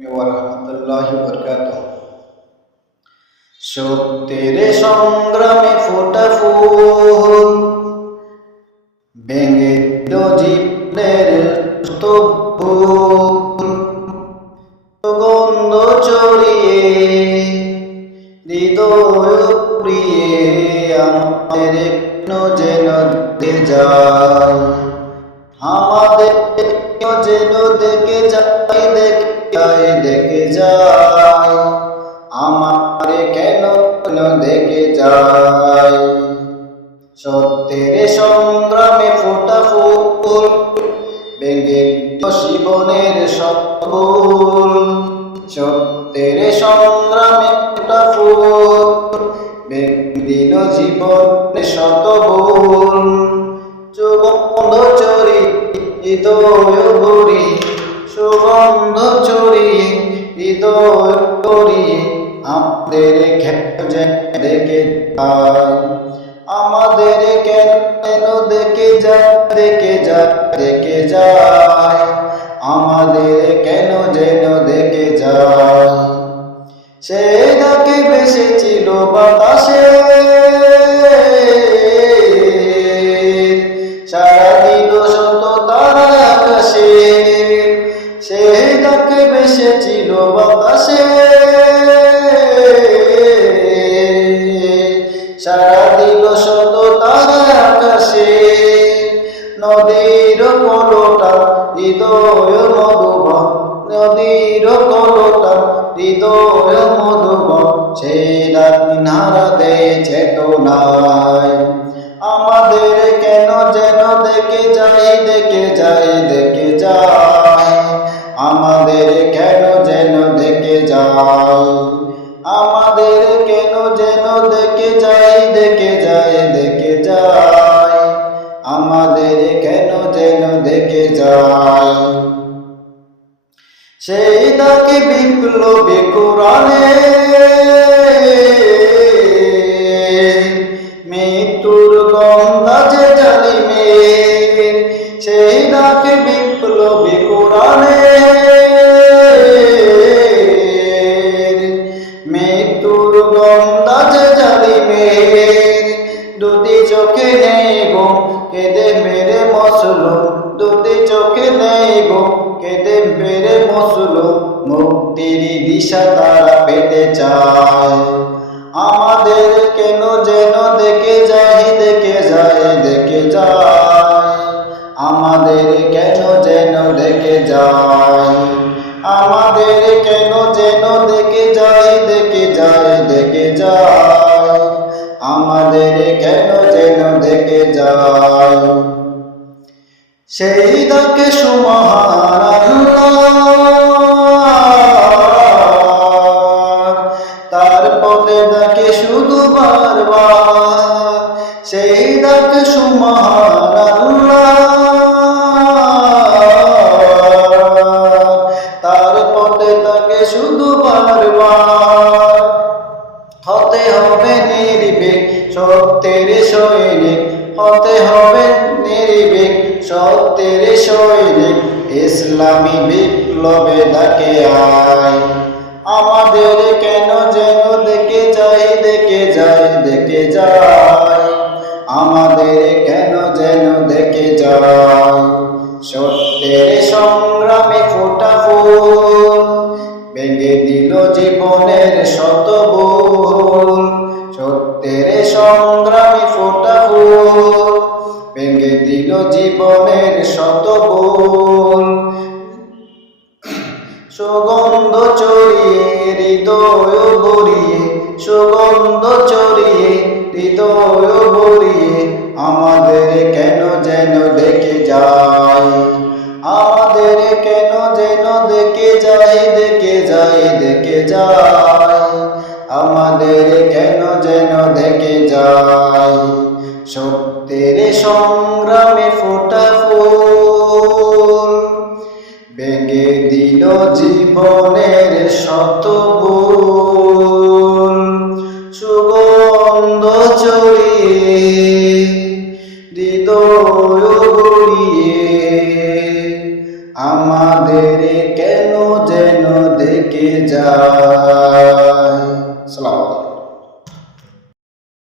ওয়া বারাকাতুহু। সত্যের সংগ্রামে ফোটা ফুল ভেঙে দিল জীবনের সুগন্ধ ছড়িয়ে হৃদয় পুড়িয়ে আমাদের যেন দেখে যায়, আমাদের যেন দেখে যায়, দেখে যায়, আমার কেন দেখে যায়। সত্যের সংগ্রামে ফোটা ফুল ভেঙে জীবনের সফল। সত্যের সংগ্রামে ফোটা ফুল ভেঙে দিল জীবনের শতভুল। সুগন্ধ ছড়িয়ে হৃদয় ভরিয়ে, সুগন্ধ ছড়িয়ে হৃদয় ভরিয়ে আমাদের কেন দেখে যায়, আমাদের কেন দেখে যায়, দেখে যায়, দেখে যায়, আমাদের কেন যেন দেখে যায়। সে ডাকে ভেসেছিল বাতাসে, সারা দিল শত তারা আকাশে। সে ডাকে ভেসেছিল বাতাসে, সারা দিল শত তারা আকাশে। নদীর কলটা হৃদয় মধুবন, নদীর কলটা হৃদয় মধুবন, সেই ডাক নাড়া দেয় চেতনায়। আমাদের কেন যেন দেখে যায়, দেখে যায়, দেখে যায়, আমাদের কেন যেন দেখে যায়, আমাদের কেন যেন দেখে যায়, দেখে যায়, দেখে যায়, আমাদের কেন যেন দেখে যায়। সেই ডাকে বিপ্লবী কোরআনে মৃত্যুর গন্ধাজে জালিমের। সেই ডাকে বিপ্লবী কোরআনে মৃত্যুর গন্ধাজে জালিমের। দুটি চোখে নেই গো কেঁদে মেরে মসলো, দুটি চোখে নেই গো কেঁদে মেরে মসলো, মুক্তির দিশা তারা পেতে চায়। আমাদের কেন যেন দেখে যায়, দেখে যায়, দেখে যায়, আমাদের কেন যেন দেখে যায়, আমাদের কেন যেন দেখে যায়, দেখে যায়, দেখে যায়, আমাদের কেন যেন দেখে যায়। সেই ডাকে সুবহান আল্লাহ, তার পথে ডাকে শুধু বারবার। সেই ডাকে সুবহান আল্লাহ, তার পথে ডাকে শুধু বারবার। হতে হবে নির্ভীক সত্যের সৈনিক, হতে হবে নির্ভীক সত্যের সৈনিক, ইসলামী বিপ্লবে ডাকে আয়। আমাদের কেন যেন দেখে যায়, দেখে যায়, দেখে যায়, আমাদের কেন যেন দেখে যায়। সত্যের সংগ্রামে ফোটা ফুল ভেঙে দিল জীবনের শতভুল। সত্যের সংগ্রামে ফোটা ফুল ভেঙে দিল জীবনের শতভুল। সুগন্ধ ছড়িয়ে হৃদয় ভরিয়ে, সুগন্ধ ছড়িয়ে হৃদয় ভরিয়ে আমাদের কেন যেন দেখে যায়, আমাদের কেন যেন দেখে যায়, দেখে যায়, দেখে যায়, আমাদের কেন যেন দেখে যায়। সত্যের সংগ্রামে ফোটা ফুল ভেঙে দিল জীবনের শতভুল। সুগন্ধ ছড়িয়ে হৃদয় ভরিয়ে আমাদের কেন যেন যায়।